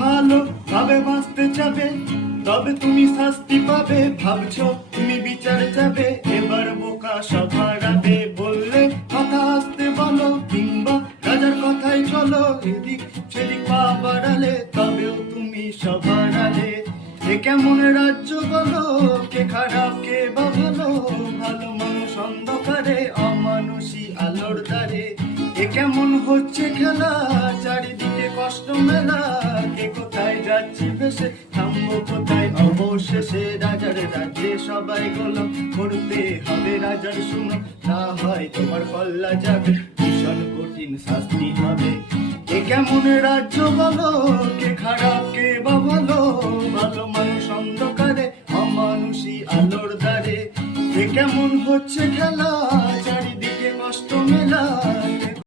ভালো ভাবে বাঁচতে চাবে, তবে তুমি শাস্তি পাবে। ভাবছো তুমি বিচার চাবে, এবার বোকা সব হারাবে। বললে কথা আসতে বলো, কিংবা রাজার কথাই চলো, এদিক সেদিক পা বাড়ালে তবেও তুমি সব হারালে। এ কেমন রাজ্য বলো, কে খারাপ কে বা ভালো, ভালো মানুষ অন্ধকারে, অমানুষী আলোর দ্বারে। এ কেমন হচ্ছে খেলা, চারিদিকে কষ্ট মেলা, কে কোথায় যাচ্ছে ভেসে, থামবো কোথায় অবশেষে। রাজার রাজ্যে সবাই গোলাম, করতে হবে রাজার শুনো, না হয় তোমার কল্লা যাবে, ভীষণ কঠিন শাস্তি হবে। এ কেমন রাজ্য বলো, কে খারাপ কে বা ভালো, ভালো মানুষ অন্ধকারে, অমানুষী আলোর দ্বারে। এ কেমন হচ্ছে খেলা,